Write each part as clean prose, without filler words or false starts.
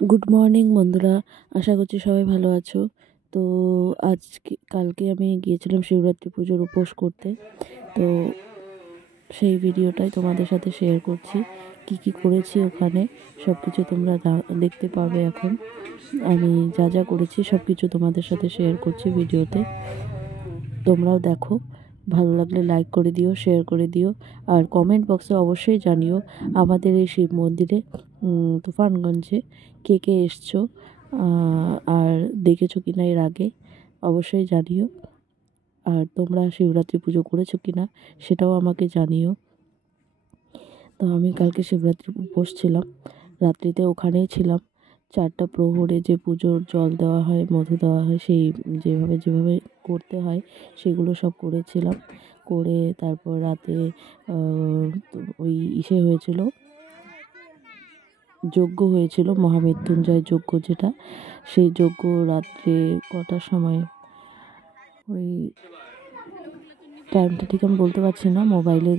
Good morning বন্ধুরা, আশা করছি সবাই ভালো আছো। তো কালকে আমি গিয়েছিলাম শিবরাত্রি পুজোর উপোস করতে। তো সেই ভিডিওটাই তোমাদের সাথে শেয়ার করছি। কি কি করেছি ওখানে সব কিছু তোমরা দেখতে পাবে। এখন আমি যা যা করেছি সব কিছু তোমাদের সাথে শেয়ার করছি ভিডিওতে। তোমরাও দেখো, ভালো লাগলে লাইক করে দিও, শেয়ার করে দিও, আর কমেন্ট বক্সে অবশ্যই জানিও আমাদের এই শিব মন্দিরে তুফানগঞ্জে কে কে এসছো আর দেখেছো কি না এর আগে, অবশ্যই জানিও। আর তোমরা শিবরাত্রি পুজো করেছো কি না সেটাও আমাকে জানিও। তো আমি কালকে শিবরাত্রি উপোস ছিলাম, রাত্রিতে ওখানেই ছিলাম। 4টা প্রহরে যে পুজোর জল দেওয়া হয়, মধু দেওয়া হয়, সেই যেভাবে যেভাবে করতে হয় সেগুলো সব করেছিলাম। করে তারপর রাতে ওই হয়েছিল, যজ্ঞ হয়েছিল, মহামৃত্যুঞ্জয় যজ্ঞ যেটা, সেই যজ্ঞ রাত্রে কটার সময়, ওই টাইমটা ঠিক আমি বলতে পারছি না, মোবাইলে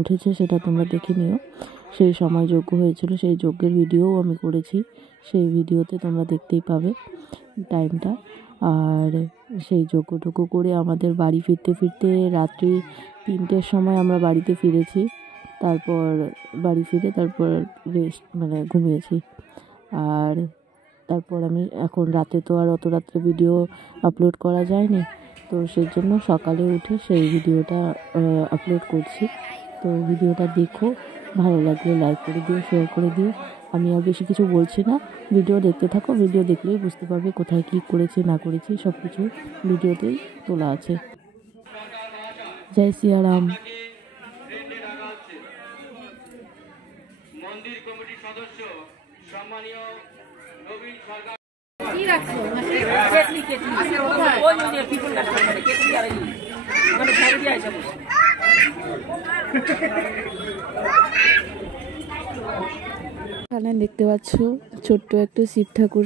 উঠেছে, সেটা তোমরা দেখে নিও। সেই সময় যজ্ঞ হয়েছিল, সেই যজ্ঞের ভিডিওও আমি করেছি, সেই ভিডিওতে তোমরা দেখতেই পাবে টাইমটা। আর সেই যজ্ঞটুকু করে আমাদের বাড়ি ফিরতে ফিরতে রাত্রি 3টের সময় আমরা বাড়িতে ফিরেছি। তারপর বাড়ি ফিরে তারপর রেস্ট ঘুমিয়েছি। আর তারপর আমি এখন রাতে তো আর অত রাত্রে ভিডিও আপলোড করা যায়নি, তো সেই জন্য সকালে উঠে সেই ভিডিওটা আপলোড করছি। তো ভিডিওটা দেখো, ভালো লাগলে লাইক করে দিও, শেয়ার করে দিও। আমি আর বেশি কিছু বলছি না, ভিডিও দেখতে থাকো, ভিডিও দেখলেই বুঝতে পারবে কোথায় কী করেছি না করেছি, সব কিছু ভিডিওতেই তোলা আছে। জয় সিয়ারাম। মন্দির কমিটির সদস্য সম্মানীয় নবীন সরকার এখানে দেখতে পাচ্ছ ছোট্ট একটা শিব ঠাকুর,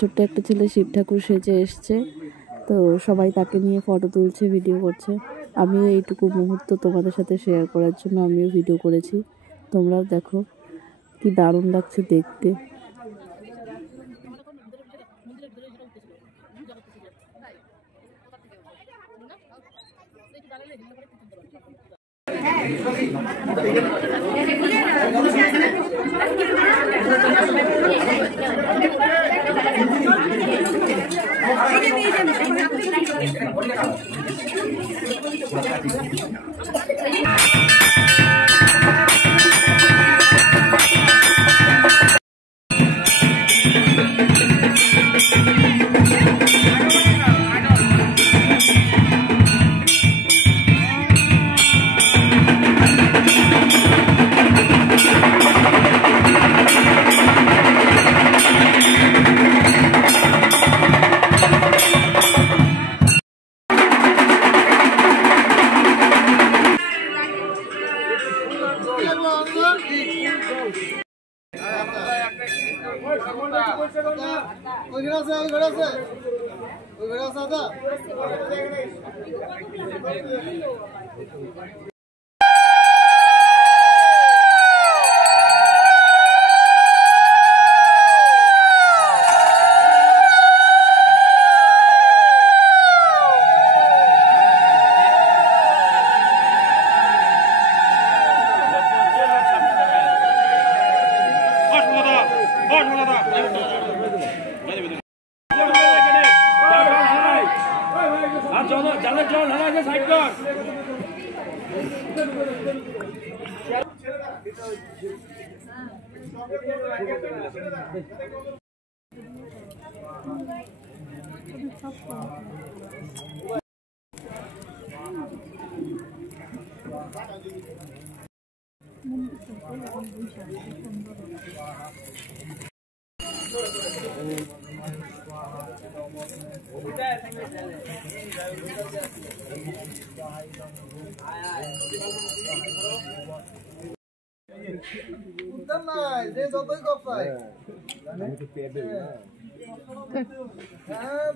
ছোট্ট একটা ছেলে শিব ঠাকুর সেজে এসছে। তো সবাই তাকে নিয়ে ফটো তুলছে, ভিডিও করছে। আমিও এইটুকু মুহূর্ত তোমাদের সাথে শেয়ার করার জন্য আমিও ভিডিও করেছি। তোমরাও দেখো, কি দারুণ লাগছে দেখতে।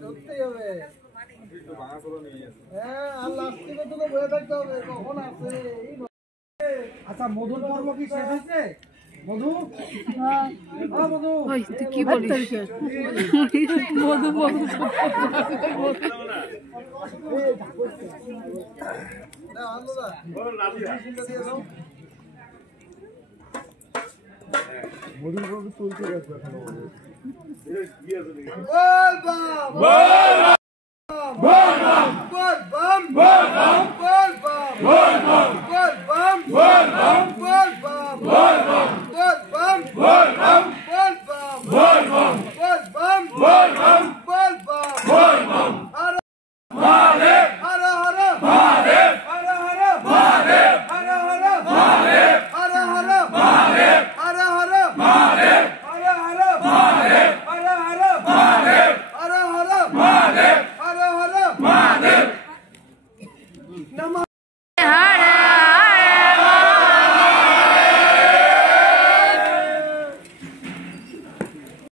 ধরতেই হবে, আল্লাহ তোকে বয়ে থাকতে হবে কখন আছে। আচ্ছা, মধুর পর্ব কি শেষ হয়েছে? তুই কি বলিস? মধু মধু Hara